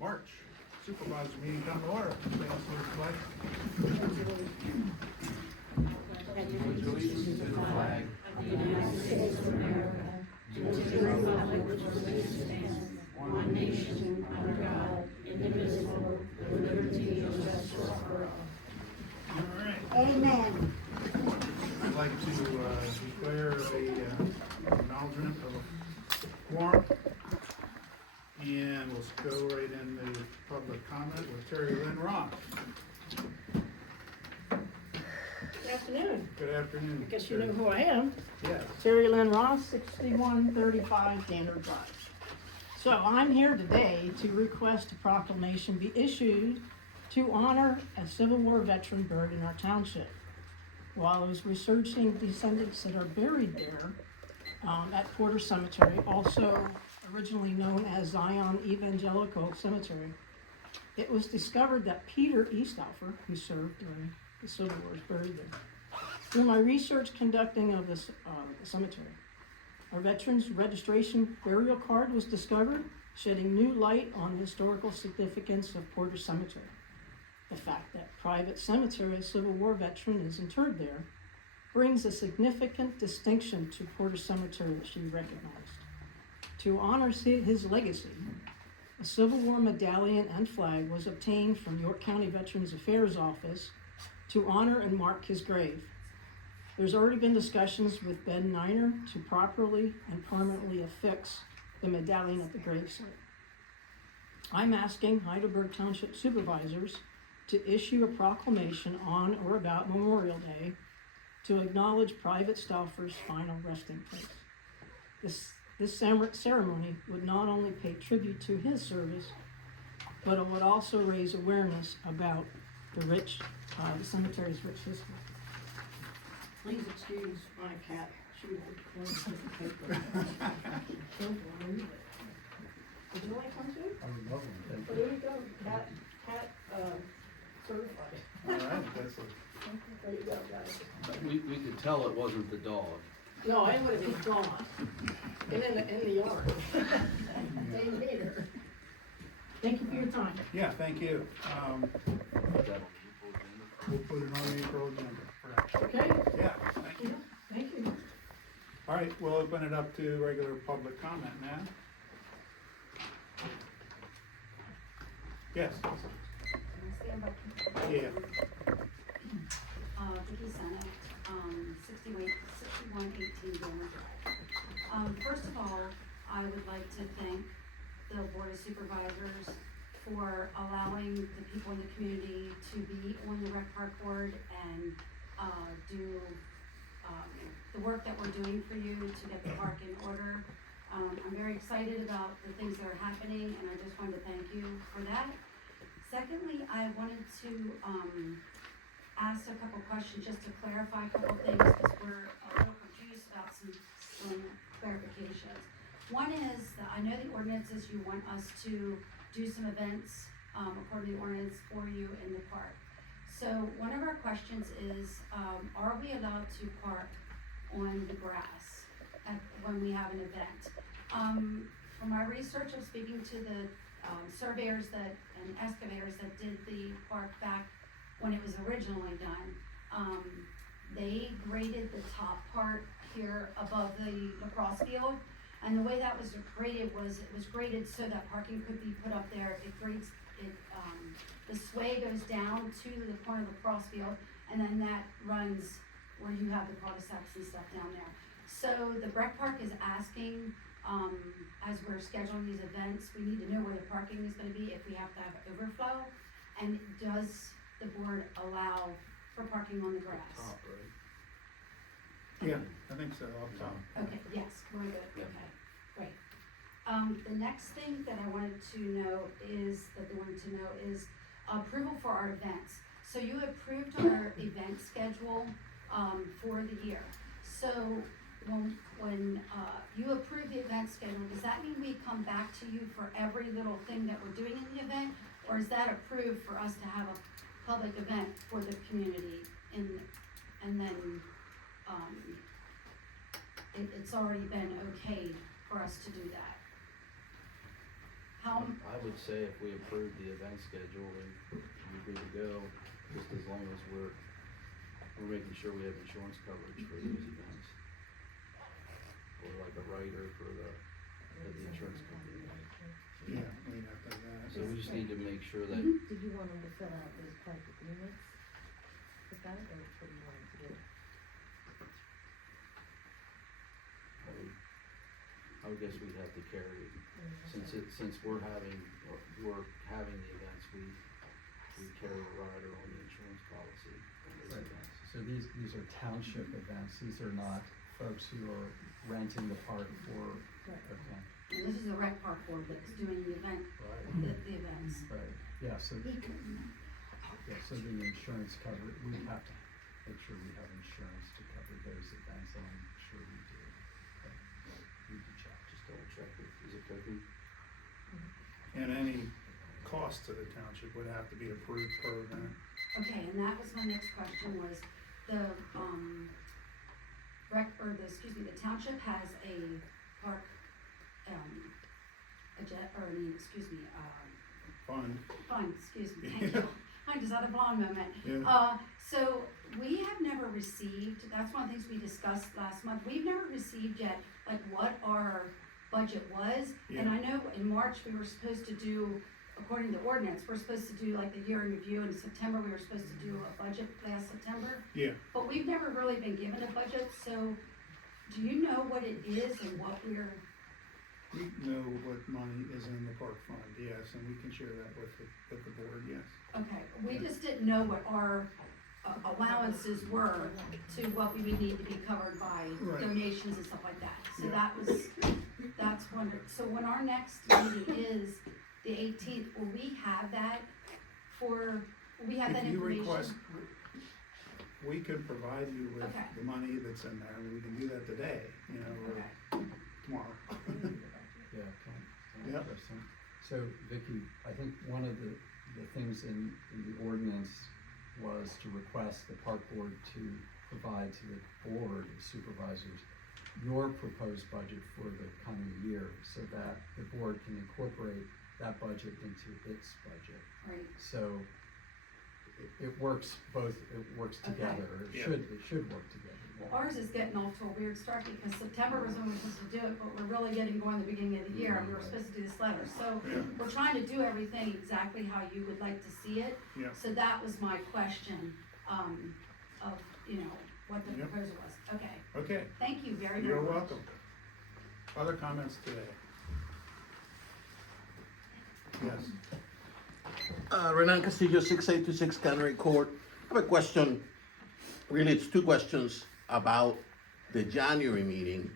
March supervisor meeting come to order. Stand for the pledge. Pledge allegiance to the flag of the United States of America, and to the republic for which it stands, one nation, under God, indivisible, with liberty and justice for all. All right. Amen. I'd like to declare the acknowledgement of a quorum. And we'll go right into public comment with Terry Lynn Ross. Good afternoon. Good afternoon. I guess you know who I am. Yes. Terry Lynn Ross, 6135 Gander Drive. So I'm here today to request a proclamation be issued to honor a Civil War veteran buried in our township. While I was researching descendants that are buried there at Porter Cemetery, also originally known as Zion Evangelical Cemetery, it was discovered that Peter Easthofer, who served during the Civil War, is buried there. Through my research conducting of the cemetery, our veteran's registration burial card was discovered, shedding new light on the historical significance of Porter Cemetery. The fact that private cemetery a Civil War veteran is interred there brings a significant distinction to Porter Cemetery that should be recognized. To honor his legacy, a Civil War medallion and flag was obtained from York County Veterans Affairs Office to honor and mark his grave. There's already been discussions with Ben Niner to properly and permanently affix the medallion at the gravesite. I'm asking Heidelberg Township supervisors to issue a proclamation on or about Memorial Day to acknowledge Private Stauffer's final resting place. This ceremony would not only pay tribute to his service, but it would also raise awareness about the cemetery's rich history. Please excuse my cat shooting the paper. Would you like one too? I would love one. Well, there you go, cat certified. All right, that's a, There you go, guys. We could tell it wasn't the dog. No, I would have been gone. And in the yard. Ain't here. Thank you for your time. yeah, thank you. We'll put it on the April agenda. Correct. Okay? Yeah, thank you. Thank you. All right, we'll open it up to regular public comment now. Yes. Yeah. Vicki Senate, 6118 Gilmer Drive. First of all, I would like to thank the Board of Supervisors for allowing the people in the community to be on the rec park board and do the work that we're doing for you to get the park in order. I'm very excited about the things that are happening, and I just wanted to thank you for that. Secondly, I wanted to ask a couple questions just to clarify a couple things, because we're a little confused about some clarifications. One is that I know the ordinances, you want us to do some events according to the ordinance for you in the park. So one of our questions is, are we allowed to park on the grass when we have an event? From my research of speaking to the surveyors and excavators that did the park back when it was originally done, they graded the top part here above the lacrosse field, and the way that was graded was it was graded so that parking could be put up there. It grades it. The sway goes down to the corner of the lacrosse field, and then that runs where you have the cul-de-sacs and stuff down there. So the rec park is asking, as we're scheduling these events, we need to know where the parking is going to be if we have to have overflow, and does the board allow for parking on the grass? Top, right? Yeah, I think so, up top. Okay, yes, we're good, okay, great. The next thing that I wanted to know is, approval for our events. So you approved our event schedule, for the year. So when you approve the event schedule, does that mean we come back to you for every little thing that we're doing in the event? Or is that approved for us to have a public event for the community and then, it's already been okayed for us to do that? How, I would say if we approve the event schedule, then we're good to go, just as long as we're making sure we have insurance coverage for those events. Or like a writer for the insurance company. Yeah, we'd have to have that. So we just need to make sure that, Did you want them to fill out those type agreements with that, or what do you want them to do? I would guess we'd have to carry it, since we're having the events, we carry a rider on the insurance policy on those Right. events. So these are township events, these are not folks who are renting the park for, Right. okay, and this is the rec park board that's doing the event, the events. right, yeah, so the insurance cover, we have to make sure we have insurance to cover those events, and I'm sure we do. But we can check. Just double check it, is it cooking? And any cost to the township would have to be approved per event. Okay, and that was my next question, was the, the township has a park, fund, excuse me, thank you. I just had a blonde moment. Yeah. So we have never received, that's one of the things we discussed last month, we've never received yet, like, what our budget was. And Yeah. I know in March, we were supposed to do, according to the ordinance, we're supposed to do like the year in review. In September, we were supposed to do a budget last September. Yeah, But we've never really been given a budget, so do you know what it is and what we're, we know what money is in the park fund, yes, and we can share that with the board, yes. okay, we just didn't know what our allowances were to what we would need to be covered by Right. donations and stuff like that. So Yeah. that's wonderful. So when our next meeting is the 18th, will we have that will we have that If you information? request, we could provide you with Okay. the money that's in there, and we can do that today, you know, or Okay. tomorrow. Yeah, can Yep. interesting. So Vicky, I think one of the things in the ordinance was to request the park board to provide to the board of supervisors your proposed budget for the coming year, so that the board can incorporate that budget into its budget. Right. So it works together, or Yeah. it should work together. Ours is getting off to a weird start because September was when we were supposed to do it, but we're really getting going the beginning of the year, and we were supposed to do this letter. So Yeah. we're trying to do everything exactly how you would like to see it. Yeah. So that was my question, of, what the Yep. proposal was. Okay, Okay, thank you very, very much. you're welcome. Other comments today? Yes, Renan Castillo, 6826 Cannery Court. I have a question, really it's two questions about the January meeting.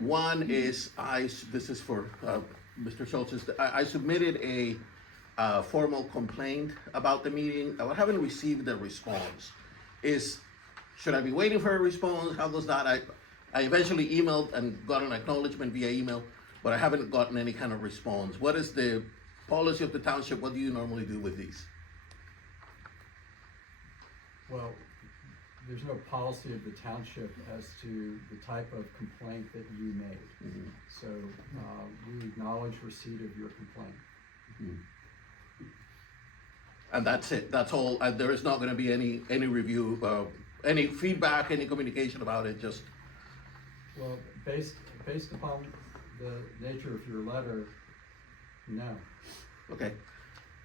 One is, this is for Mr. Schultz, I submitted a formal complaint about the meeting. I haven't received a response. Should I be waiting for a response? How does that, I eventually emailed and got an acknowledgement via email, but I haven't gotten any kind of response. What is the policy of the township? What do you normally do with these? Well, there's no policy of the township as to the type of complaint that you made. So, we acknowledge receipt of your complaint. And that's it, that's all, there is not gonna be any review, any feedback, any communication about it, just, Well, based upon the nature of your letter, no. okay.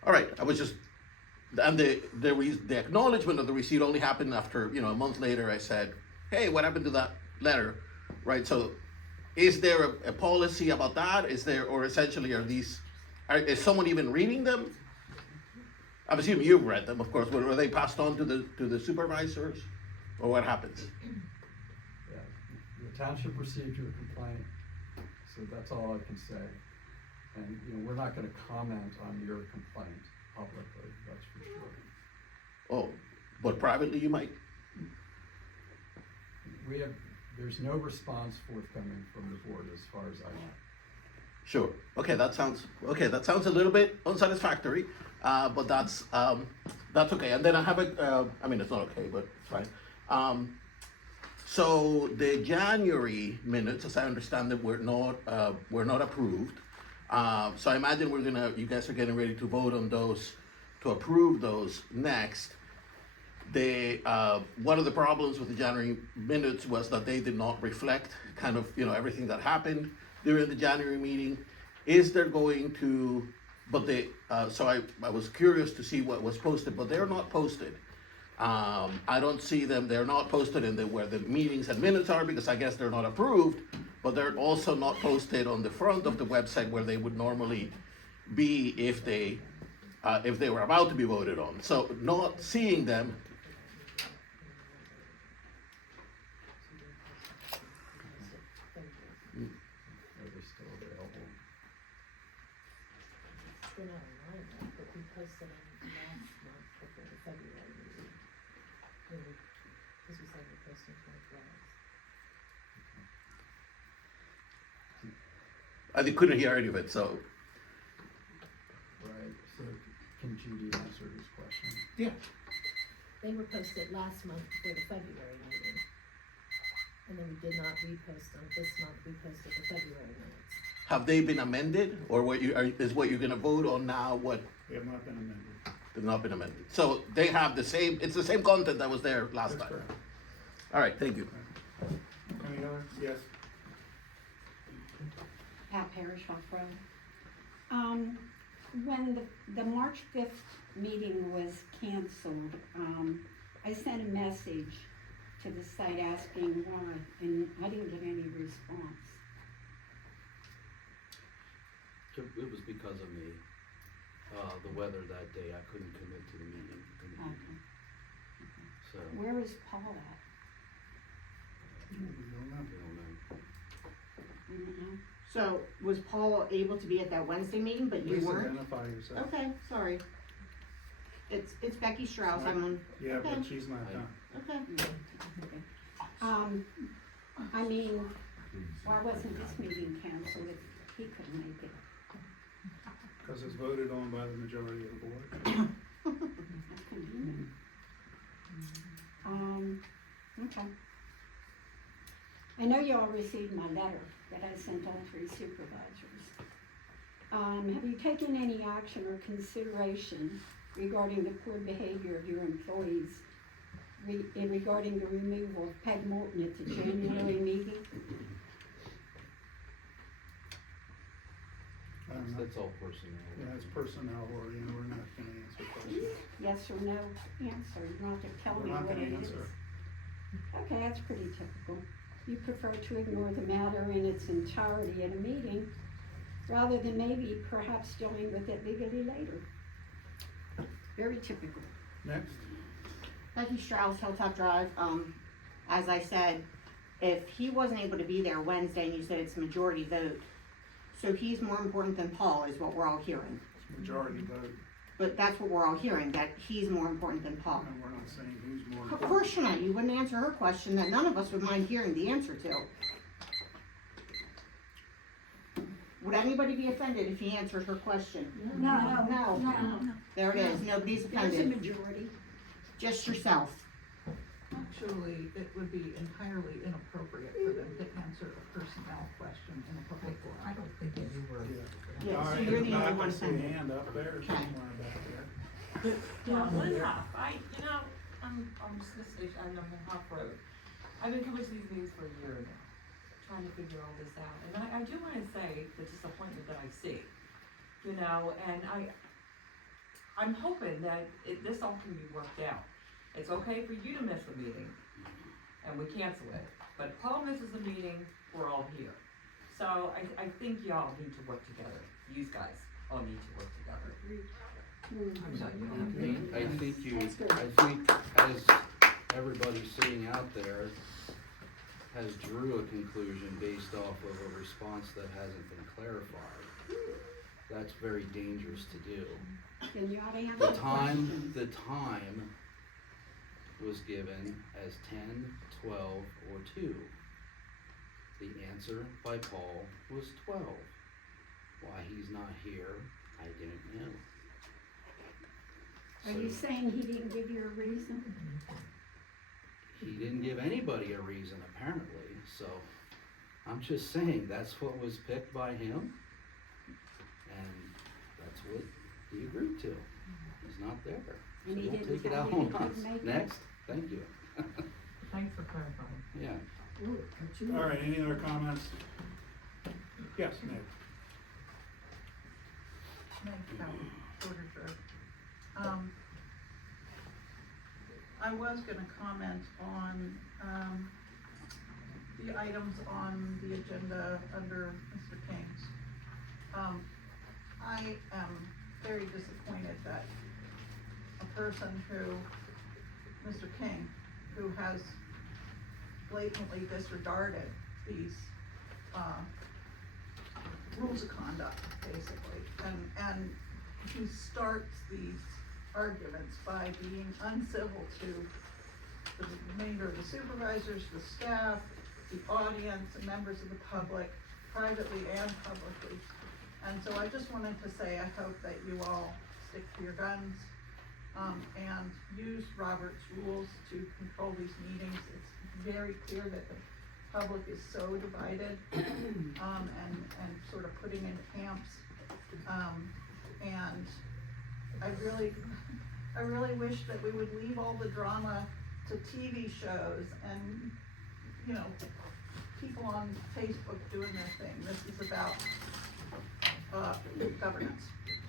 All right, I was just, and the acknowledgement of the receipt only happened after, a month later, I said, hey, what happened to that letter, right? So, is there a policy about that? Or essentially is someone even reading them? I'm assuming you've read them, of course. Were they passed on to the supervisors, or what happens? Yeah, the township received your complaint, so that's all I can say. And, we're not gonna comment on your complaint publicly, that's for sure. Oh, but privately you might? There's no response forthcoming from the board as far as I know. Sure. Okay, that sounds a little bit unsatisfactory, but that's okay. And then I have it's not okay, but it's fine. So the January minutes, as I understand it, were not approved. So I imagine you guys are getting ready to vote on those, to approve those next. One of the problems with the January minutes was that they did not reflect kind of, everything that happened during the January meeting. Is there going to, so I was curious to see what was posted, but they're not posted. I don't see them, they're not posted where the meetings and minutes are, because I guess they're not approved, but they're also not posted on the front of the website where they would normally be if they were about to be voted on. So not seeing them. Are they still available? They're not online yet, but we posted them last month before the February meeting. Because we said we're posting 24 hours. I couldn't hear any of it, so. Right, so can Judy answer this question? Yeah. They were posted last month before the February meeting. And then we did not repost them. This month we posted the February minutes. Have they been amended, or is what you're gonna vote on now what They have not been amended. they've not been amended? So they have it's the same content that was there last That's time. correct. All right, thank you. Any other? Yes. Pat Parrish off Road. When the March 5th meeting was canceled, I sent a message to the site asking why, and I didn't get any response. It was because of me. The weather that day, I couldn't commit to the meeting. Okay. So, Where is Paul at? We don't know. I don't know. I don't know. So was Paul able to be at that Wednesday meeting, but you Please weren't? identify yourself. Okay, sorry. It's Becky Strauss, I'm on, Yeah, but Okay. she's not done. okay. I mean, why wasn't this meeting canceled if he couldn't make it? Because it's voted on by the majority of the board. That's convenient. Okay. I know you all received my letter that I sent all 3 supervisors. Have you taken any action or consideration regarding the poor behavior of your employees regarding the removal of Peg Morton at the January meeting? I don't know. That's all personnel. Yeah, it's personnel oriented, we're not gonna answer questions. Yes or no answer, you don't have to tell We're me not what gonna it is. answer. Okay, that's pretty typical. You prefer to ignore the matter in its entirety at a meeting, rather than maybe perhaps dealing with it legally later. Very typical. Next. Becky Strauss, Hilltop Drive, as I said, if he wasn't able to be there Wednesday and you said it's majority vote, so he's more important than Paul is what we're all hearing. It's majority vote, But that's what we're all hearing, that he's more important than Paul. and we're not saying who's more Of important. course you're not, you wouldn't answer her question that none of us would mind hearing the answer to. Would anybody be offended if he answered her question? No, No. There it is, nobody's There's a offended, majority. just yourself. Actually, it would be entirely inappropriate for them to answer a personnel question in a public forum. I don't think that you were. Yeah. Yeah, All so right, you're if the not, only one I see a offended. hand up there, Okay. somewhere back there. Yeah, Linhoff, I'm Smith, I'm on Linhoff Road. I've been coming to these meetings for a year now, trying to figure all this out, and I do wanna say the disappointment that I see, and I'm hoping that this all can be worked out. It's okay for you to miss a meeting, and we cancel it, but if Paul misses a meeting, we're all here. So I think y'all need to work together, you guys all need to work together. I think as everybody sitting out there has drew a conclusion based off of a response that hasn't been clarified. That's very dangerous to do. Then you ought to answer The the time questions. was given as 10, 12, or 2. The answer by Paul was 12. Why he's not here, I didn't know. Are you So, saying he didn't give you a reason? he didn't give anybody a reason apparently, so I'm just saying that's what was picked by him. He agreed to. He's not there. And So he don't didn't take it tell out you he on us. couldn't make it? Next, thank you. Thanks for clarifying. Yeah. Ooh, but you- All right, any other comments? Yes, Nick. Meg County, Portage Road. I was gonna comment on, the items on the agenda under Mr. King's. I am very disappointed that a person who, Mr. King, who has blatantly disregarded these, rules of conduct, basically, and he starts these arguments by being uncivil to the remainder of the supervisors, the staff, the audience, and members of the public, privately and publicly. And so I just wanted to say, I hope that you all stick to your guns, and use Robert's rules to control these meetings. It's very clear that the public is so divided, and sort of putting into camps. And I really wish that we would leave all the drama to TV shows and, you know, people on Facebook doing their thing. This is about, governance.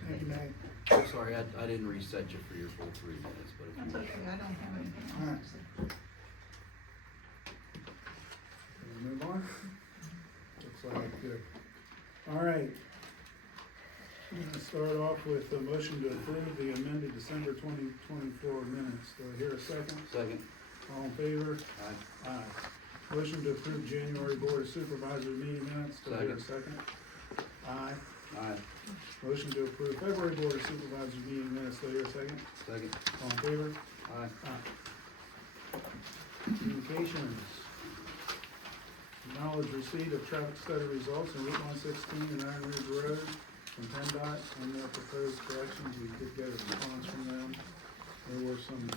Thank you, Meg. I'm sorry, I didn't reset you for your full 3 minutes, but if you That's wish. okay, I don't have anything All right. else to say. Can we move on? Looks like good. All right. I'm gonna start off with a motion to approve the amended December 2024 minutes. Do I hear a second? Second. All in favor? Aye. Aye. Motion to approve January Board of Supervisors meeting minutes. Do I hear a second? Aye. Aye. Motion to approve February Board of Supervisors meeting minutes. Do I hear a second? Second. All in favor? Aye. Aye. Communications. Acknowledge receipt of traffic study results in Route 116 and Iron Ridge Road from PennDOT and their proposed corrections. We did get a response from them. There were some,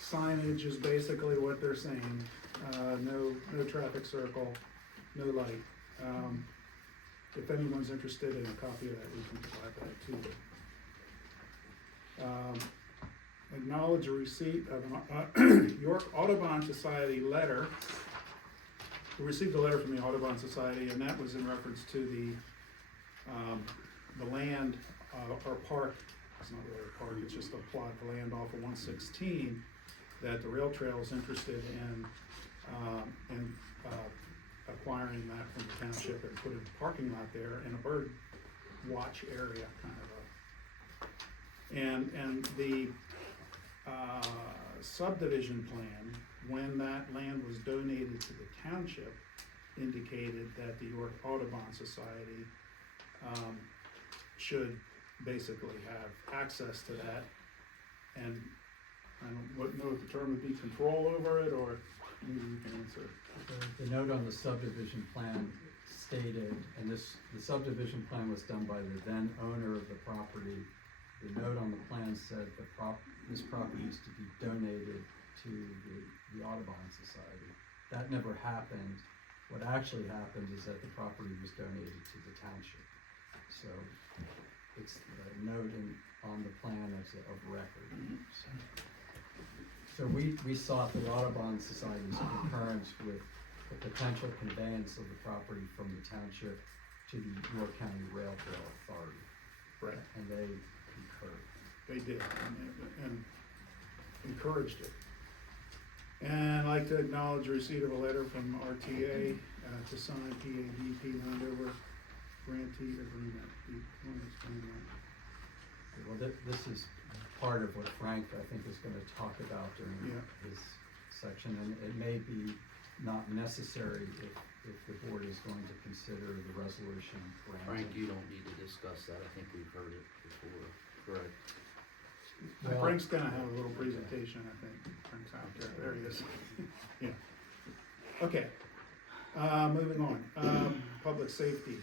signage is basically what they're saying. No traffic circle, no light. If anyone's interested in a copy of that, we can provide that to you. Acknowledge a receipt of an York Audubon Society letter. We received a letter from the Audubon Society, and that was in reference to the land, or park, it's not really a park, it's just a plot of land off of 116 that the rail trail is interested in acquiring that from the township and putting a parking lot there in a bird watch area, kind of a. And the subdivision plan, when that land was donated to the township, indicated that the York Audubon Society should basically have access to that. And I don't know if the term would be control over it, or maybe you can answer. The note on the subdivision plan stated, and the subdivision plan was done by the then owner of the property. The note on the plan said this property is to be donated to the Audubon Society. That never happened. What actually happened is that the property was donated to the township. So it's the note on the plan as of record. So we sought the Audubon Society's concurrence with the potential conveyance of the property from the township to the York County Rail Trail Authority. Right. And they concurred. They did, and encouraged it. And I'd like to acknowledge receipt of a letter from RTA to sign PADP Landover grantee agreement. Do you want to explain that? Well, this is part of what Frank, I think, is gonna talk about during Yeah. his section, and it may be not necessary if the board is going to consider the resolution granted. Frank, you don't need to discuss that. I think we've heard it before, correct? Well- Frank's gonna have a little presentation, I think. Frank's out there. There he is. Yeah. Okay. Moving on. Public safety.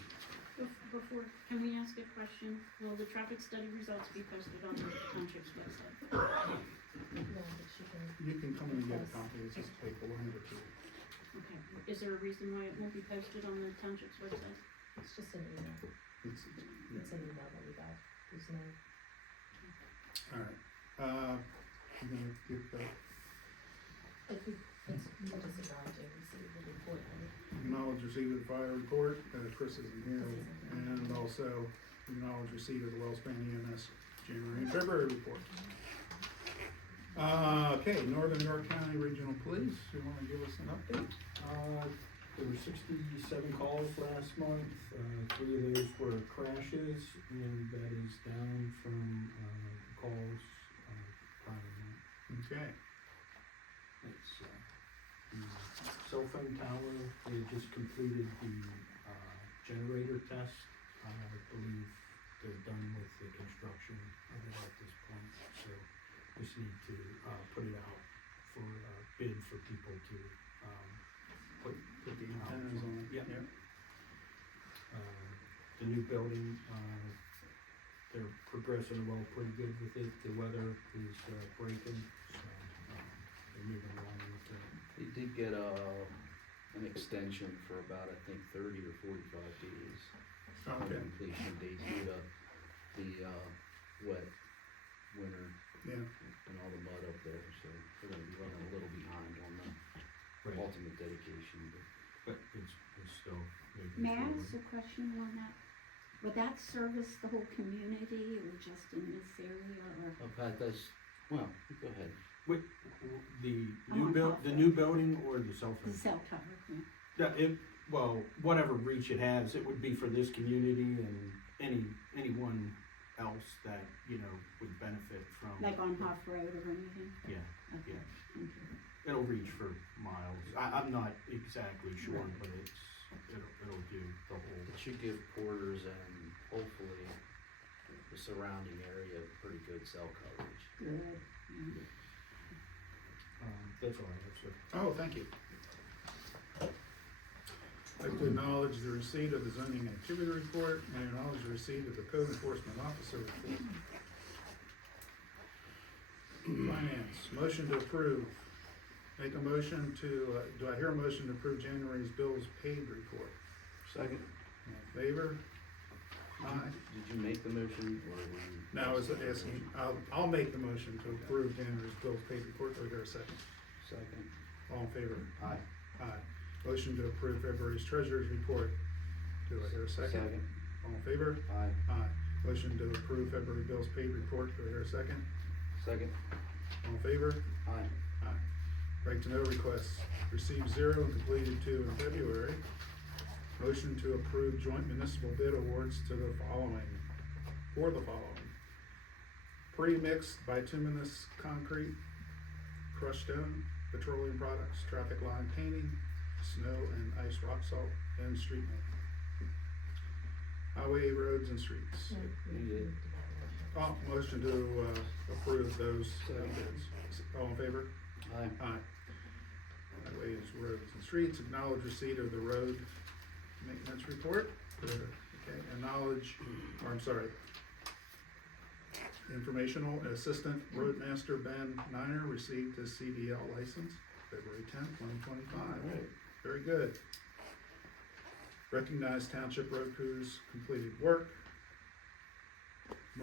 Before, can we ask a question? Will the traffic study results be posted on the township's website? You can come in and get a copy. It's just take a line or two. Okay, is there a reason why it won't be posted on the township's website? It's just an email. It's, It's an email that we got, there's no. all right, I'm gonna give the It's just about to receive the report on it. acknowledge receipt of the fire report, Chris isn't here, and also acknowledge receipt of the Wellspan EMS January and February report. Okay, Northern York County Regional Police, you wanna give us an update? There were 67 calls last month, 3 of those were crashes, and that is down from, calls, prior month. Okay, It's, the cell phone tower, they had just completed the, generator test. I believe they're done with the construction of it at this point, so just need to, put it out for, bid for people to, put put the antennas on it. Yeah. The new building, they're progressing along pretty good with it, the weather is, breaking, so, they're moving along with it. They did get an extension for about, I think, 30 or 45 days. On Okay, completion date due to the, wet winter yeah, and all the mud up there, so we're gonna be running a little behind on the ultimate dedication, But it's still moving May I forward. ask a question on that? Would that service the whole community or just in this area or? but, that's, well, go ahead. Wait, the I'm new on build, top the of new it. building or the cell The phone? cell tower, yeah. Yeah, well, whatever reach it has, it would be for this community and anyone else that, you know, would benefit from. Like on Hoff Road or anything? Yeah, Okay, yeah. thank you. It'll reach for miles. I'm not exactly sure, but it'll do the whole. It should give Porters and hopefully the surrounding area pretty good cell coverage. Good, yeah. That's all I have, sir. oh, thank you. I'd like to acknowledge the receipt of the zoning activity report, and acknowledge the receipt of the code enforcement officer report. Finance, motion to approve. Make a motion to, do I hear a motion to approve January's bills paid report? Second. All in favor? Aye. Did you make the motion or were you? Now, I was asking, I'll make the motion to approve January's bills paid report. Do I hear a second? Second. All in favor? Aye. Aye. Motion to approve February's treasurer's report. Do I hear a second? All in favor? Aye. Aye. Motion to approve February bills paid report. Do I hear a second? Second. All in favor? Aye. Aye. Right to know requests. Received 0 and completed 2 in February. Motion to approve joint municipal bid awards to the following. Pre-mixed bituminous concrete, crushed stone, petroleum products, traffic line painting, snow and ice rock salt, and street making. Highway, roads, and streets. Oh, motion to, approve those bids. All in favor? Aye. Aye. Highways, roads, and streets, acknowledge receipt of the road maintenance report. Okay, acknowledge, or I'm sorry. Informational Assistant Roadmaster Ben Niner received his CDL license February 10th, 2025. Very good. Recognize township road crews completed work.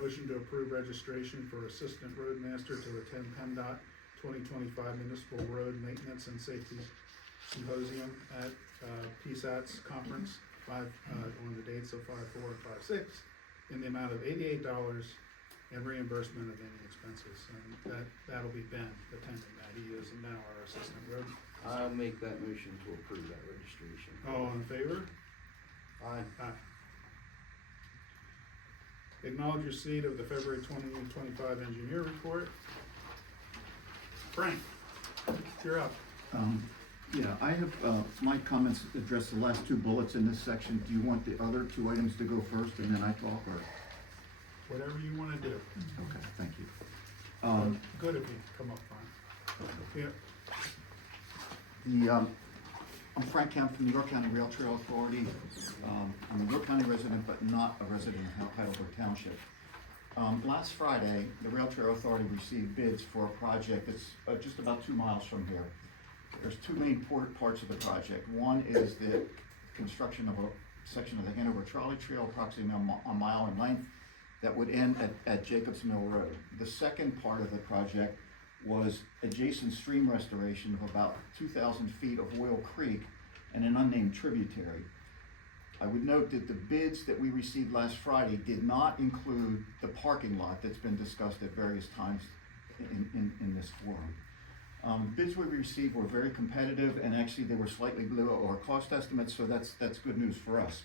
Motion to approve registration for Assistant Roadmaster to attend PennDOT 2025 Municipal Road Maintenance and Safety Symposium at PSAT's conference, on the dates of 5/4 and 5/6, in the amount of $88 and reimbursement of any expenses. And that'll be Ben attending that. He is now our Assistant Road. I'll make that motion to approve that registration. All in favor? Aye. Aye. Acknowledge receipt of the February 2025 engineer report. Frank, you're up. Yeah, I have, my comments address the last 2 bullets in this section. Do you want the other 2 items to go first and then I talk, or? Whatever you wanna do. Okay, thank you. Good if you come up front. Yeah, I'm Frank Kemp from the York County Rail Trail Authority. I'm a York County resident, but not a resident of Heidelberg Township. Last Friday, the Rail Trail Authority received bids for a project that's just about 2 miles from here. There's 2 main parts of the project. One is the construction of a section of the Hanover Trolley Trail, approximately a mile in length, that would end at Jacobs Mill Road. The second part of the project was adjacent stream restoration of about 2,000 feet of Oil Creek and an unnamed tributary. I would note that the bids that we received last Friday did not include the parking lot that's been discussed at various times in this forum. Bids we received were very competitive, and actually they were slightly below our cost estimates, so that's good news for us.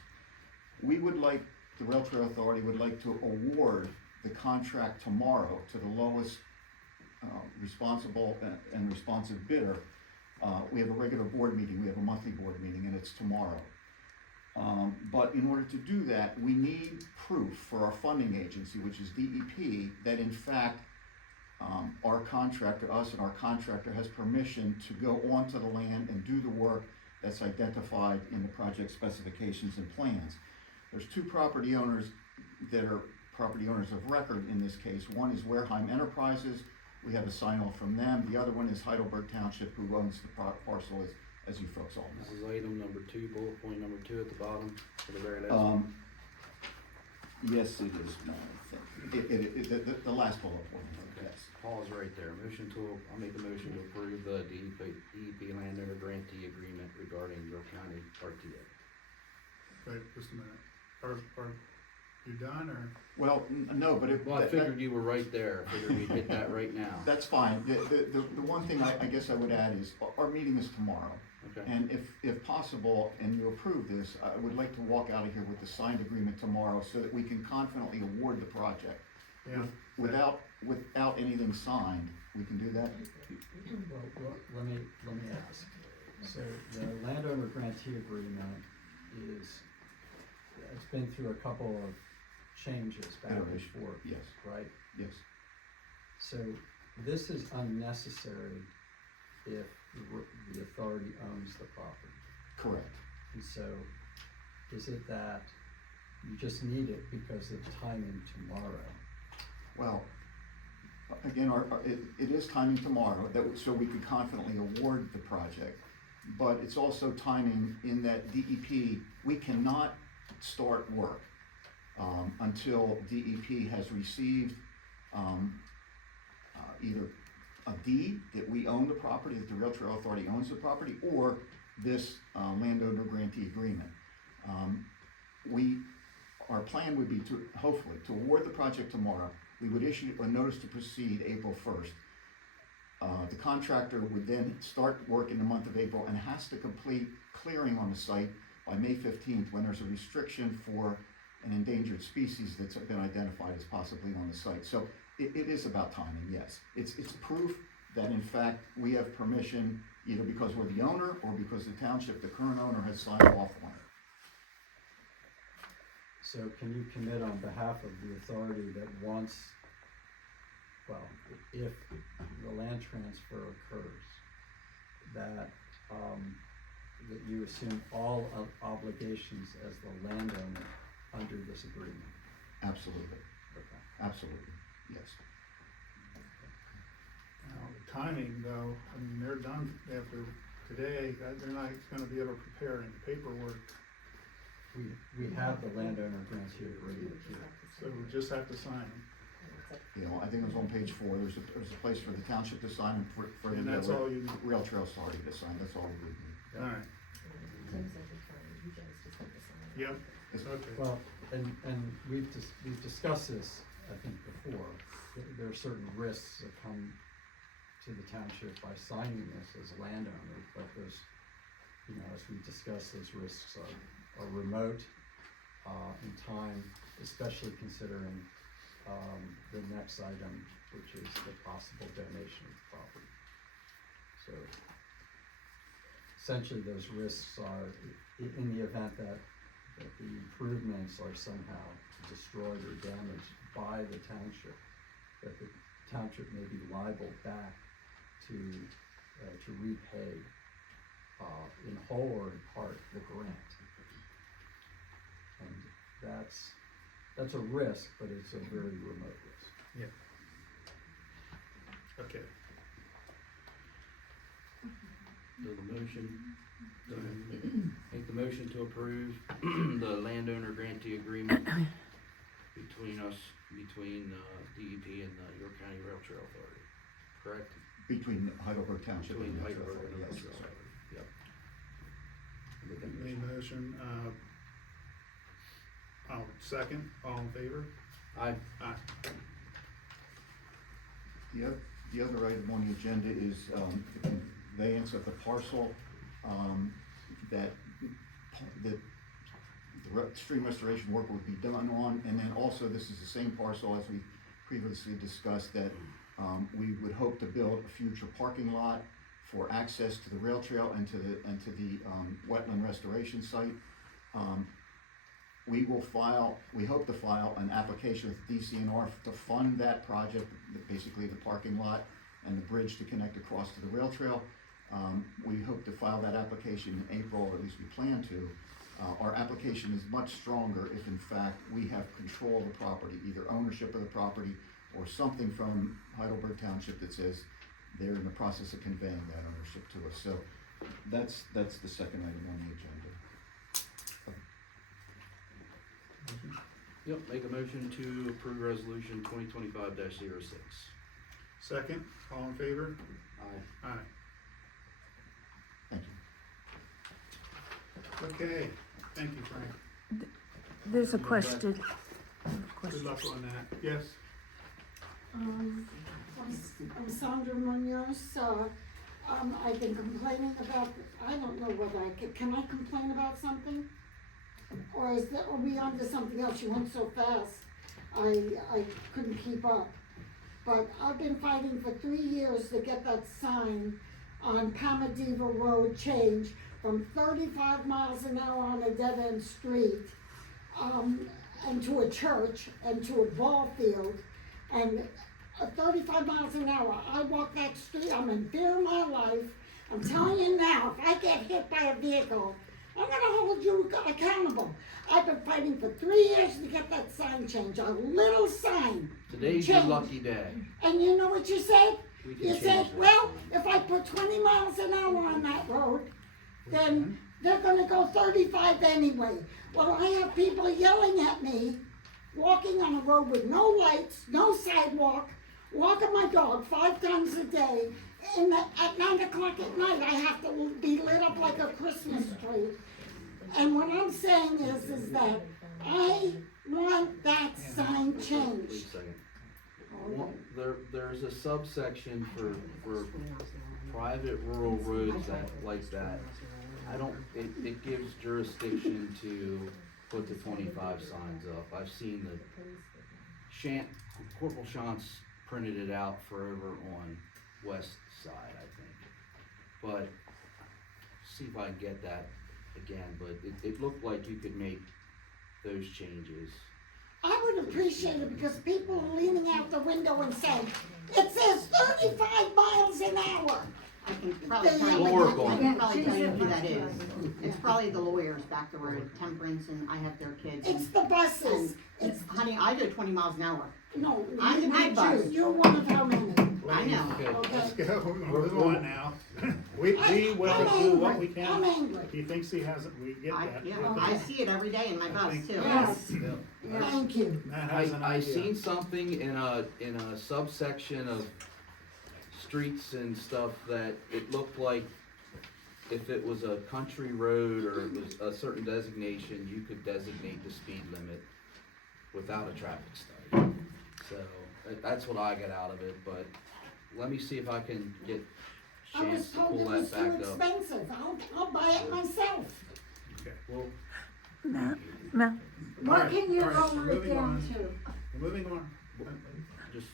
We would like, the Rail Trail Authority would like to award the contract tomorrow to the lowest responsible and responsive bidder. We have a regular board meeting, we have a monthly board meeting, and it's tomorrow. But in order to do that, we need proof for our funding agency, which is DEP, that in fact, our contractor, us and our contractor, has permission to go onto the land and do the work that's identified in the project specifications and plans. There's two property owners that are property owners of record in this case. One is Wareheim Enterprises. We have a sign off from them. The other one is Heidelberg Township, who owns the parcel, as you folks all know. This is item number 2, bullet point number 2 at the bottom, for the very last one. Yes, it is. No, I think the last bullet point. Yes. Pause right there. I'll make a motion to approve the DEP landowner grantee agreement regarding York County RTA. Wait, just a minute. Are you done, or? Well, no, but Well, I figured you were right there. I figured we'd hit that right now. That's fine. The one thing I guess I would add is, our meeting is tomorrow. Okay. And if possible, and you approve this, I would like to walk out of here with the signed agreement tomorrow so that we can confidently award the project. Yeah. Without anything signed, we can do that? Well, let me ask. So the landowner grantee agreement it's been through a couple of changes back and Iteration. forth. Yes. Right? Yes. So this is unnecessary if the authority owns the property. Correct. And so, is it that you just need it because of timing tomorrow? Well, again, it is timing tomorrow, so we could confidently award the project. But it's also timing in that DEP, we cannot start work until DEP has received either a deed that we own the property, that the Rail Trail Authority owns the property, or this landowner grantee agreement. Our plan would be to, hopefully, to award the project tomorrow. We would issue a notice to proceed April 1st. The contractor would then start work in the month of April and has to complete clearing on the site by May 15th, when there's a restriction for an endangered species that's been identified as possibly on the site. So it is about timing, yes. It's proof that in fact we have permission, either because we're the owner or because the township, the current owner, has signed off on it. So can you commit on behalf of the authority that once, well, if the land transfer occurs, that you assume all obligations as the landowner under this agreement? Absolutely. Okay. Absolutely, yes. Now, the timing though, I mean, they're done after today, they're not gonna be able to prepare any paperwork, We have the landowner grantee agreement here. so we just have to sign them. You know, I think it was on page 4, there's a place for the township to sign and for And the that's all you need. Rail Trail Authority to sign, that's all we need. Alright, yep, It's- okay. Well, and we've discussed this, I think, before. There are certain risks that come to the township by signing this as landowners, but those, you know, as we discussed, those risks are remote in time, especially considering the next item, which is the possible donation of the property. So essentially, those risks are, in the event that the improvements are somehow destroyed or damaged by the township, that the township may be liable back to repay in whole or in part the grant. And that's a risk, but it's a very remote risk. Okay. So the motion, make the motion to approve the landowner grantee agreement between us, between, DEP and the York County Rail Trail Authority, correct? Between Heidelberg Township Between and the Heidelberg Authority, and the yes, Rail that's Trail right. Authority, yep. Make that Made motion. motion, I'll second, all in favor? Aye. Aye. The other item on the agenda is, the conveyance of the parcel, that the stream restoration work would be done on, and then also this is the same parcel as we previously discussed, that, we would hope to build a future parking lot for access to the rail trail and to the wetland restoration site. We hope to file an application with DCNR to fund that project, basically the parking lot and the bridge to connect across to the rail trail. We hope to file that application in April, or at least we plan to. Our application is much stronger if in fact we have control of the property, either ownership of the property or something from Heidelberg Township that says they're in the process of conveying that ownership to us. So that's the second item on the agenda. Yep, make a motion to approve resolution 2025-06. Second, all in favor? Aye. Aye. Thank you. Okay, thank you, Frank. There's a question. Good luck on that. Yes? I'm Sandra Munoz. I've been complaining about, I don't know whether can I complain about something? Or are we on to something else? You went so fast, I couldn't keep up. But I've been fighting for 3 years to get that sign on Palmadiva Road changed from 35 miles an hour on a dead-end street, and to a church, and to a ball field, and 35 miles an hour. I walk that street, I'm in fear of my life. I'm telling you now, if I get hit by a vehicle, I'm gonna hold you accountable. I've been fighting for 3 years to get that sign changed, a little sign. Today's your changed. lucky day. And you know what you said? We can You change said, that. well, if I put 20 miles an hour on that road, then they're gonna go 35 anyway. Well, I have people yelling at me, walking on a road with no lights, no sidewalk, walking my dog 5 times a day, and at 9 o'clock at night, I have to be lit up like a Christmas tree. And what I'm saying is that I want that sign Wait a changed. second. There's a subsection for private rural roads like that. It gives jurisdiction to put the 25 signs up. I've seen Corporal Shantz printed it out for over on west side, I think. But, see if I can get that again, but it looked like you could make those changes. I would appreciate it because people are leaning out the window and saying, it says 35 miles an hour. I can probably They tell have you, We'll work on I it. can probably tell you who that is. It's probably the lawyers back the road, Temperance, and I have their kids. It's the buses. It's, Honey, I go 20 miles an hour. no, I'm the big not bus. you. You're one of how many? I know. Okay. Let's Okay. go, we're gonna move on now. We will do what we can. I'm angry. He thinks he hasn't, we get that. Yeah, With I the- see it every day in my bus think- too. Yes, Yeah. thank you. Matt has an I idea. seen something in a subsection of streets and stuff that it looked like if it was a country road or it was a certain designation, you could designate the speed limit without a traffic study. So, that's what I got out of it, but let me see if I can get I was chance to told it pull was that too back up. expensive. I'll buy it myself. Okay, well, No. What Alright, can you alright, lower it moving down on. to? we're moving on. Just,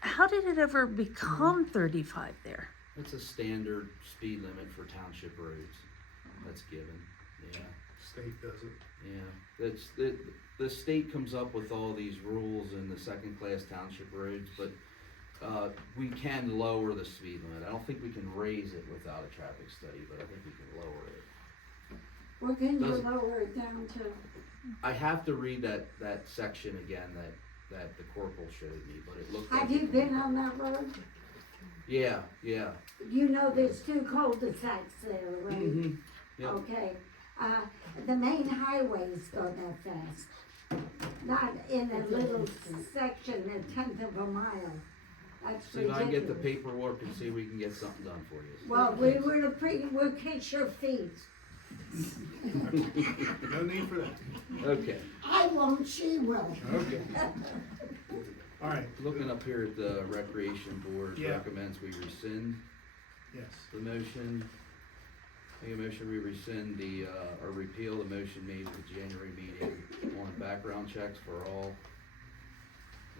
How did it ever become 35 there? it's a standard speed limit for township roads. That's given, yeah. State does it. Yeah, the state comes up with all these rules in the second-class township roads, but, we can lower the speed limit. I don't think we can raise it without a traffic study, but I think we can lower it. What can you Does- lower it down to? I have to read that section again that the corporal showed me, but it looked like. Have you been on that road? Yeah, yeah. You know, there's two cul-de-sacs there, right? Mm-hmm. Yep. Okay, the main highways go that fast. Not in a little section, a tenth of a mile. That's See if I can get the ridiculous. paperwork and see if we can get something done for you. Well, we'll kiss your feet. No need for that. Okay, I won't, she will. Okay. All right, looking up here at the Recreation Board Yeah. recommends we rescind yes. the motion. Make a motion, we rescind the, or repeal the motion made at the January meeting on background checks for all.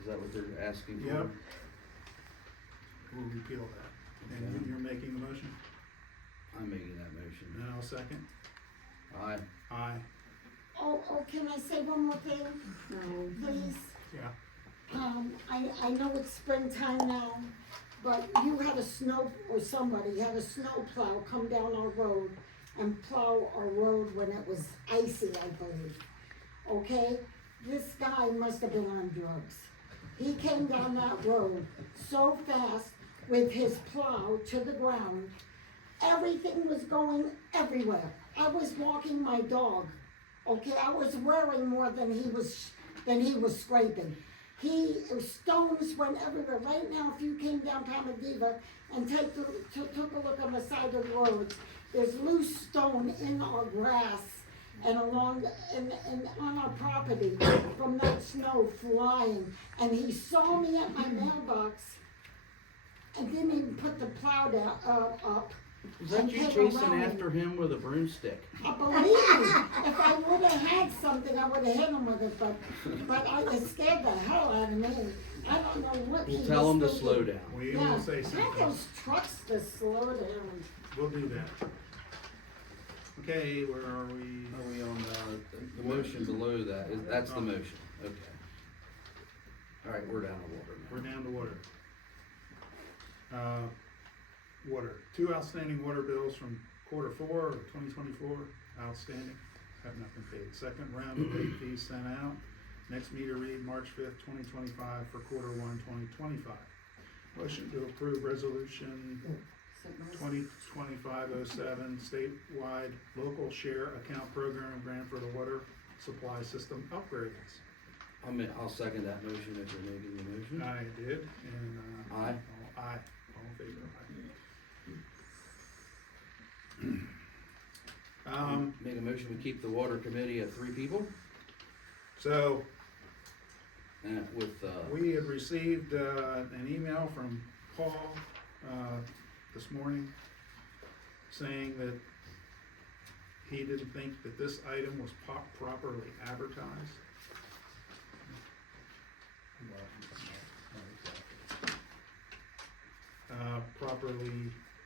Is that what they're asking for? Yep. We'll repeal that. And Okay. you're making the motion? I'm making that motion. And I'll second. Aye. Aye. Oh, can I say one more thing, please? Yeah. I know it's springtime now, but you had a snow, or somebody had a snow plow come down our road and plow our road when it was icy, I believe. Okay? This guy must have been on drugs. He came down that road so fast with his plow to the ground. Everything was going everywhere. I was walking my dog. Okay, I was wearing more than he was scraping. Stones went everywhere. Right now, if you came down Palmadiva and took a look on the side of the roads, there's loose stone in our grass and on our property from that snow flying. And he saw me at my mailbox and didn't even put the plow down, up. Was that you chasing after him with a broomstick? I believe me. If I would have had something, I would have hit him with it, but it scared the hell out of me. I don't know what he We'll was tell him to thinking. slow down. We will say Tell something. those trucks to slow down. We'll do that. Okay, where are we? Are we on the motion below that? That's the motion, okay. All right, we're down to water now. We're down to water. Water. 2 outstanding water bills from quarter 4 of 2024, outstanding, have not been paid. Second round of late fees sent out. Next meter read March 5th, 2025 for quarter 1, 2025. Motion to approve resolution 2025-07 statewide local share account program grant for the water supply system upgrades. I'll second that motion if you're making the motion. I did, and, Aye. Aye, all in favor, aye. Make a motion, we keep the water committee at 3 people, So, with, we had received, an email from Paul, this morning saying that he didn't think that this item was properly advertised. Properly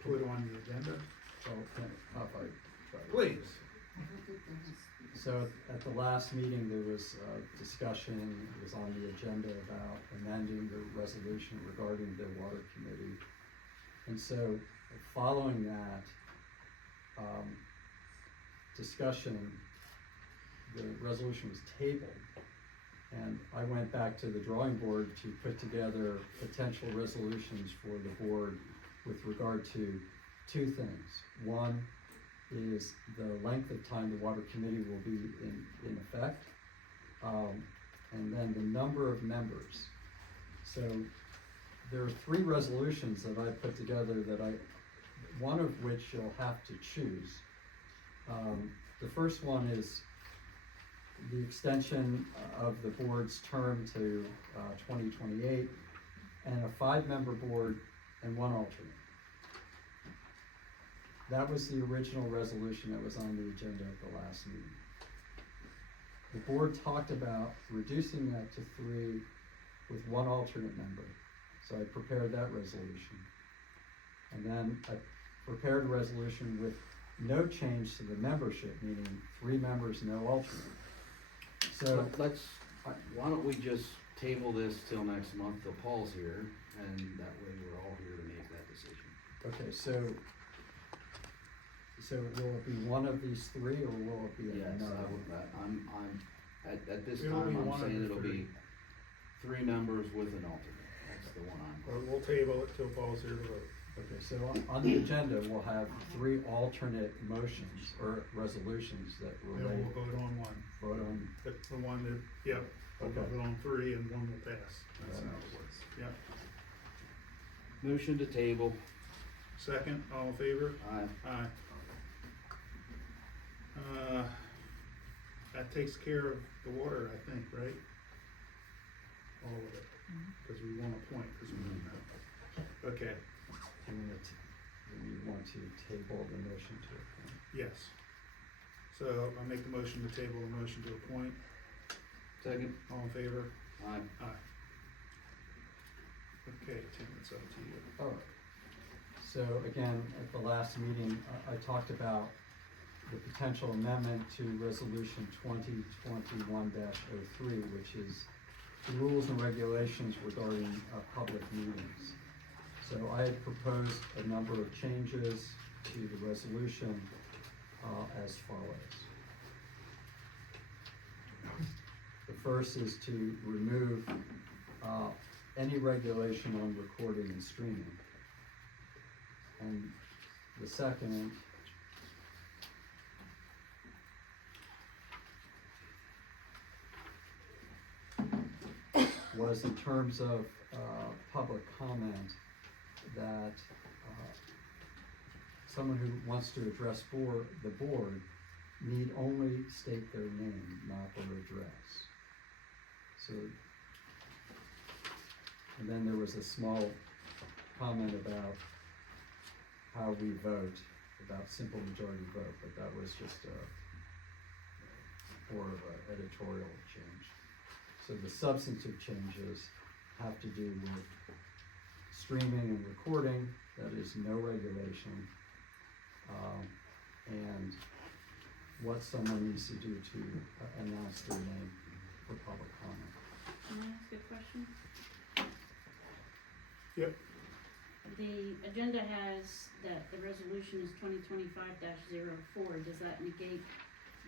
put on the agenda. Please. So at the last meeting, there was a discussion, it was on the agenda about amending the resolution regarding the water committee. And so following that, discussion, the resolution was tabled. And I went back to the drawing board to put together potential resolutions for the board with regard to 2 things. One is the length of time the water committee will be in effect, and then the number of members. So there are 3 resolutions that I put together one of which you'll have to choose. The first one is the extension of the board's term to 2028, and a 5-member board and 1 alternate. That was the original resolution that was on the agenda at the last meeting. The board talked about reducing that to 3 with 1 alternate member. So I prepared that resolution. And then I prepared a resolution with no change to the membership, meaning 3 members, no alternate. So why don't we just table this till next month till Paul's here, and that way we're all here to make that decision. okay, so will it be one of these 3, or will it be Yes, another? at this It'll time, be I'm one of saying the it'll 3. be 3 members with an alternate. the one I'm. Or we'll table it till Paul's here to vote. Okay, so on the agenda, we'll have 3 alternate motions or resolutions that Then relate, we'll vote on one. vote on, The one that, yep, we'll Okay. vote on 3 and one will pass. That's how it works. Yep. Motion to table. Second, all in favor? Aye. Aye. That takes care of the water, I think, right? All of it, because we won't appoint, because we don't know. Okay, do we want to table the motion to appoint? yes. So I make the motion to table the motion to appoint. Second. All in favor? Aye. Aye. Okay, Tim, it's up to you. All right. So again, at the last meeting, I talked about the potential amendment to resolution 2021-03, which is the rules and regulations regarding public meetings. So I had proposed a number of changes to the resolution as follows. The first is to remove any regulation on recording and streaming. And the second was in terms of public comment, that someone who wants to address the board need only state their name, not their address. So, and then there was a small comment about how we vote, about simple majority vote, but that was just more of an editorial change. So the substantive changes have to do with streaming and recording, that is no regulation, and what someone needs to do to announce their name for public comment. Can I ask a question? Yep. The agenda has that the resolution is 2025-04. Does that negate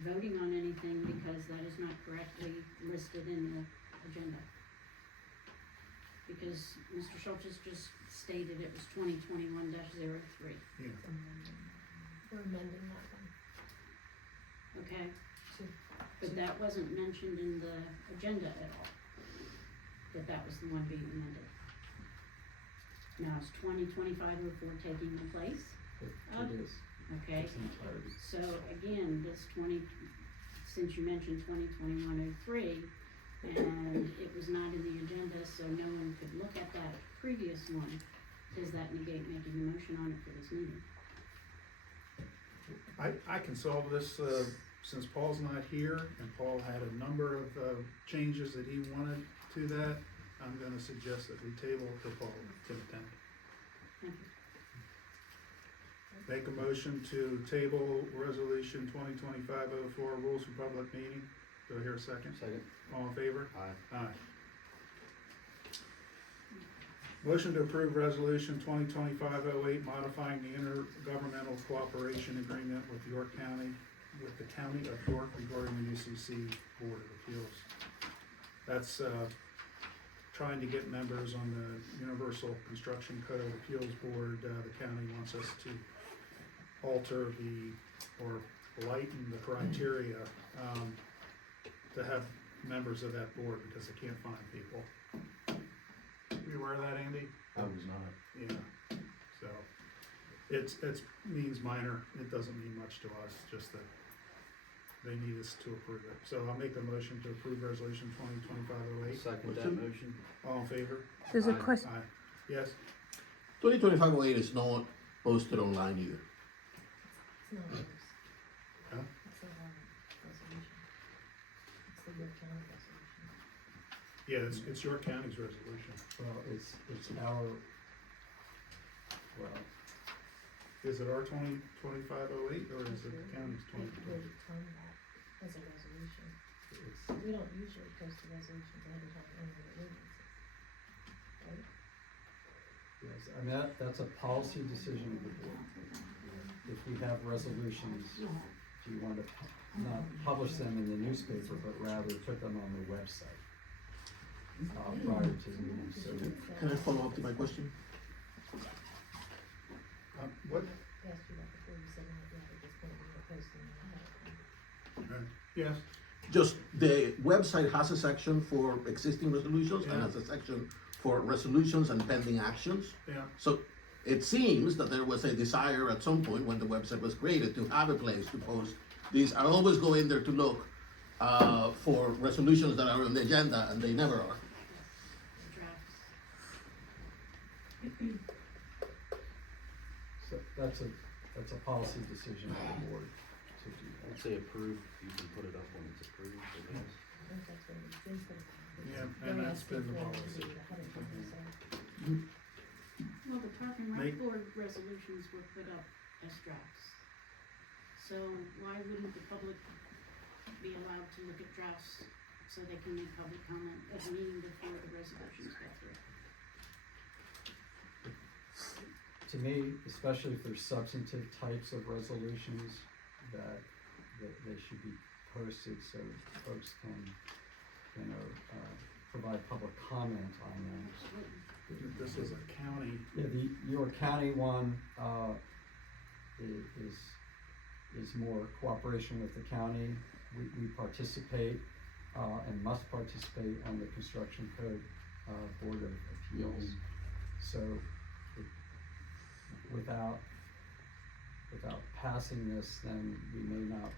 voting on anything because that is not correctly listed in the agenda? Because Mr. Schultz just stated it was 2021-03. Yeah. We're amending that one. Okay? But that wasn't mentioned in the agenda at all, that was the one being amended. Now, is 2025-04 taking the place? It is, Okay, its entirety. so again, since you mentioned 2021-03, and it was not in the agenda, so no one could look at that previous one, does that negate making a motion on it for this meeting? I can solve this, since Paul's not here, and Paul had a number of, changes that he wanted to that, I'm gonna suggest that we table it till Paul can attend. Thank you. Make a motion to table resolution 2025-04, rules for public meeting. Do I hear a second? Second. All in favor? Aye. Aye. Motion to approve resolution 2025-08, modifying the intergovernmental cooperation agreement with York County, with the County of York regarding the UCC Board of Appeals. That's, trying to get members on the Universal Construction Code Appeals Board. The county wants us to alter or lighten the criteria, to have members of that board because they can't find people. You aware of that, Andy? I was not. Yeah, so, it's means minor, it doesn't mean much to us, just that they need us to approve it. So I'll make a motion to approve resolution 2025-08. Second that motion. All in favor? There's a Aye. question. Aye. Yes? 2025-08 is not posted online either. It's not ours. Huh? It's not our resolution. It's the York County resolution. Yeah, it's York County's resolution. Well, it's our, well, Is it our 2025-08 or is it the county's They 2020? determine that as a resolution. it's, We don't usually post the resolutions ahead of time in the ordinances. Right? yes, I mean, that's a policy decision of the board. If we have resolutions, do you want to not publish them in the newspaper, but rather put them on the website? prior to the meeting, so. Can I follow up to my question? What? Yes, Just, the website has a section for existing resolutions and Yeah. has a section for resolutions and pending actions. yeah, So it seems that there was a desire at some point when the website was created to have a place to post these. I always go in there to look for resolutions that are on the agenda, and they never are. So that's a policy decision of the board to do I'd that. say approved, you can put it up when it's approved, I guess. yeah, and that's been the policy. Well, the Park and Make- Rec Board resolutions were put up as drafts. So why wouldn't the public be allowed to look at drafts so they can make public comment at the meeting before the resolutions go through? To me, especially for substantive types of resolutions, that they should be posted so folks can, provide public comment on them. This is a county, Yeah, your county one, is more cooperation with the county. We participate, and must participate on the construction code, board of appeals. So, without passing this, then we may not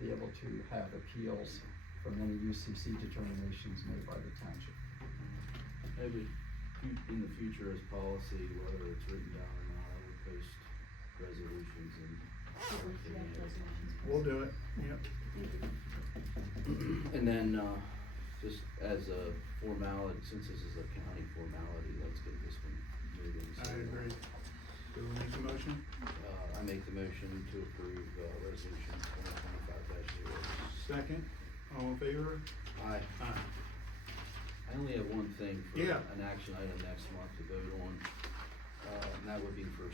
be able to have appeals from any UCC determinations made by the township. Maybe in the future as policy, whether it's written down or not, I would post resolutions and. we'll do it, yep. And then, just as a formality, since this is a county formality, let's get this one moving. I So, agree. Do we make a motion? I make the motion to approve, resolution 2025-0. Second, all in favor? Aye. Aye. I only have one thing for Yeah. an action item next month to vote on, and that would be for,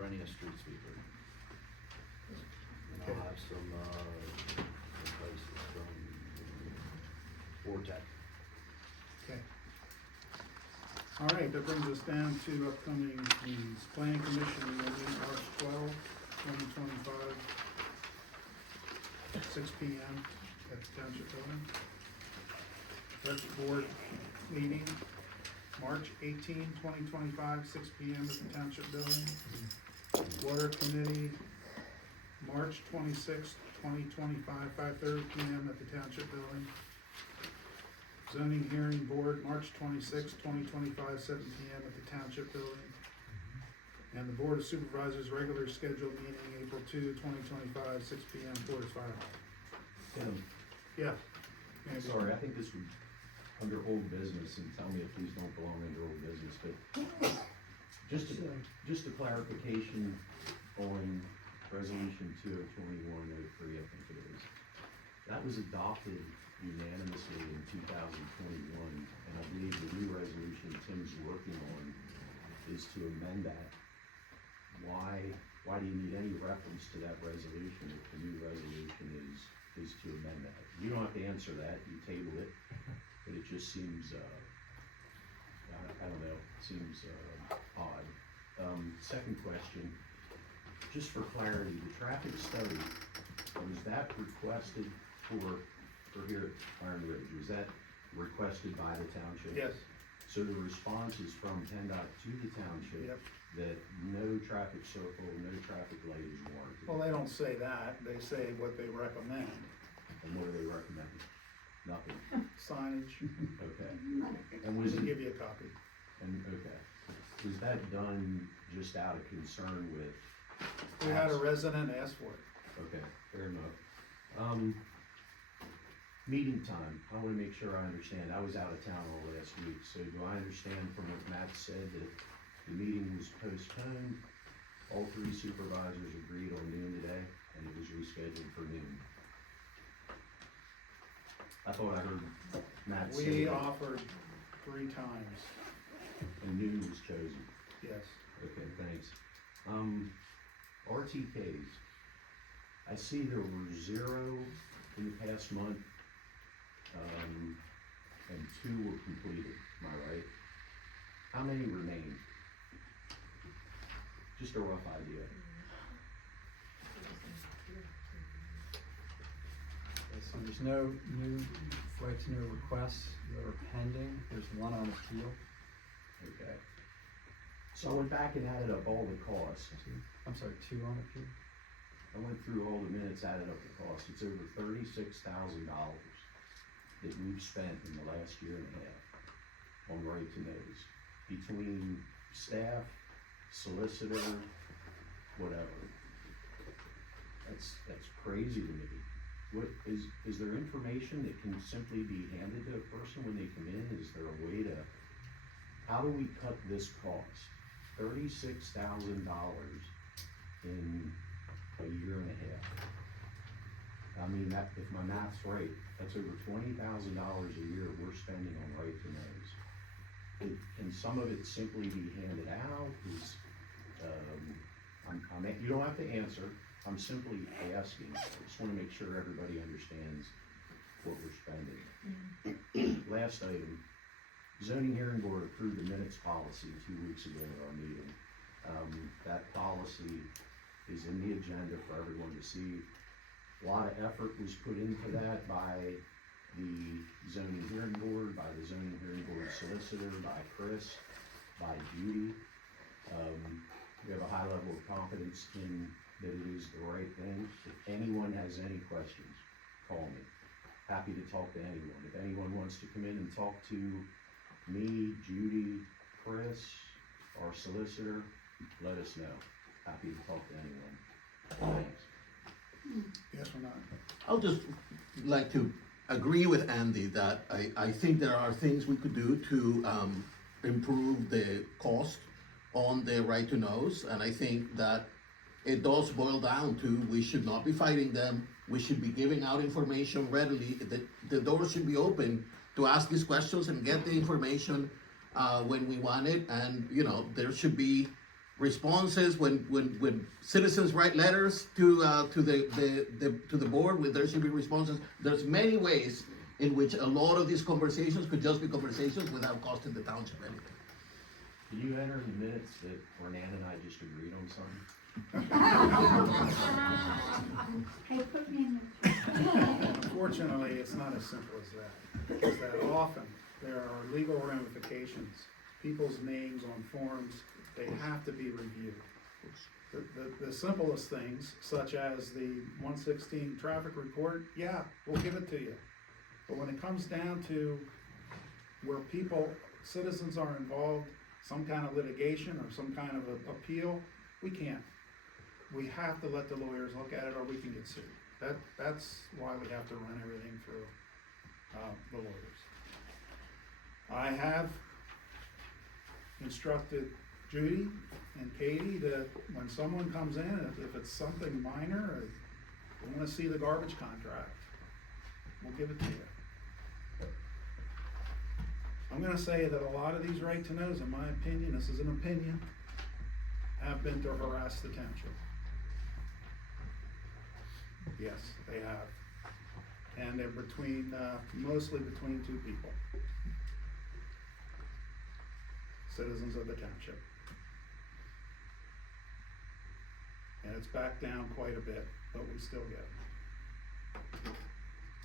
renting a street sweeper. And I'll have some, places from Vortec. Okay. All right, that brings us down to upcoming meetings. Planning Commission, we will meet March 12, 2025, 6 P M at the Township Building. Rec Board meeting, March 18, 2025, 6 P M at the Township Building. Water Committee, March 26, 2025, 5:30 P M at the Township Building. Zoning Hearing Board, March 26, 2025, 7 P M at the Township Building. And the Board of Supervisors' regular scheduled meeting, April 2, 2025, 6 P M, Porter's Fire Hall. Tim, Yeah. Andy. sorry, I think this would, under old business, and tell me if these don't belong under old business, but just a clarification on resolution 2021-03, I think it is. That was adopted unanimously in 2021, and I believe the new resolution Tim's working on is to amend that. Why do you need any reference to that resolution if the new resolution is to amend that? You don't have to answer that, you table it, but it just seems, I don't know, it seems, odd. Second question, just for clarity, the traffic study, was that requested for here at Iron Ridge? Was that requested by the township? Yes. So the response is from PennDOT to the township? Yep. That no traffic circle, no traffic light is warranted? Well, they don't say that, they say what they recommend. And what do they recommend? Nothing? Signage, Okay. And we was can it, give you a copy. okay. Was that done just out of concern with? We had a resident ask for it. Okay, fair enough. Meeting time, I wanna make sure I understand, I was out of town all last week, so do I understand from what Matt said that the meeting was postponed? All three supervisors agreed on noon today, and it was rescheduled for noon? I thought I heard Matt say We that, offered 3 times, and noon was chosen. yes. Okay, thanks. RTKs, I see there were 0 in the past month. and 2 were completed, am I right? How many remain? Just a rough idea. So there's no new right to know requests that are pending, there's one on appeal. Okay. So I went back and added up all the costs. I'm sorry, 2 on appeal? I went through all the minutes, added up the costs. It's over $36,000 that we've spent in the last year and a half on right to knows. Between staff, solicitor, whatever. That's crazy to me. What, is there information that can simply be handed to a person when they come in? Is there a way to, how do we cut this cost? $36,000 in a year and a half. I mean, that, if my math's right, that's over $20,000 a year we're spending on right to knows. Can some of it simply be handed out? You don't have to answer. I'm simply asking. I just wanna make sure everybody understands what we're spending. Last item, zoning hearing board approved the minutes policy 2 weeks ago at our meeting. That policy is in the agenda for everyone to see. A lot of effort was put into that by the zoning hearing board, by the zoning hearing board solicitor, by Chris, by Judy. We have a high level of confidence in that it is the right thing. If anyone has any questions, call me. Happy to talk to anyone. If anyone wants to come in and talk to me, Judy, Chris, our solicitor, let us know. Happy to talk to anyone. Thanks. Yes or not? I'll just like to agree with Andy that I think there are things we could do to improve the cost on the right to knows, and I think that it does boil down to we should not be fighting them. We should be giving out information readily. The doors should be open to ask these questions and get the information when we want it. And you know, there should be responses when citizens write letters to the board. There should be responses. There's many ways in which a lot of these conversations could just be conversations without costing the township anything. Can you enter in the minutes that Renan and I just agreed on something? Hey, put me in there. Unfortunately, it's not as simple as that, because that often there are legal ramifications. People's names on forms, they have to be reviewed. The simplest things, such as the 116 traffic report, yeah, we'll give it to you. But when it comes down to where citizens are involved, some kind of litigation or some kind of appeal, we can't. We have to let the lawyers look at it or we can get sued. That's why we have to run everything through the lawyers. I have instructed Judy and Katie that when someone comes in, if it's something minor, or we wanna see the garbage contract, we'll give it to you. I'm gonna say that a lot of these right to knows, in my opinion, this is an opinion, have been to harass the township. Yes, they have. And they're mostly between 2 people. Citizens of the township. And it's backed down quite a bit, but we still get it.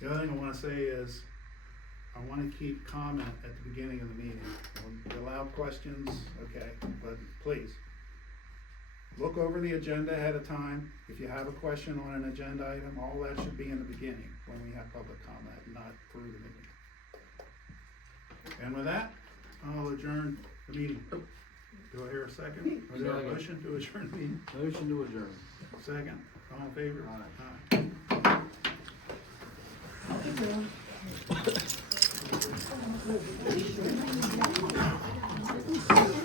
The other thing I wanna say is, I wanna keep comment at the beginning of the meeting. When we allow questions, okay, but please, look over the agenda ahead of time. If you have a question on an agenda item, all that should be in the beginning when we have public comment, not through the meeting. And with that, I'll adjourn the meeting. Do I hear a second? Is there a motion to adjourn the meeting? Motion to adjourn. Second, all in favor? Aye. Aye.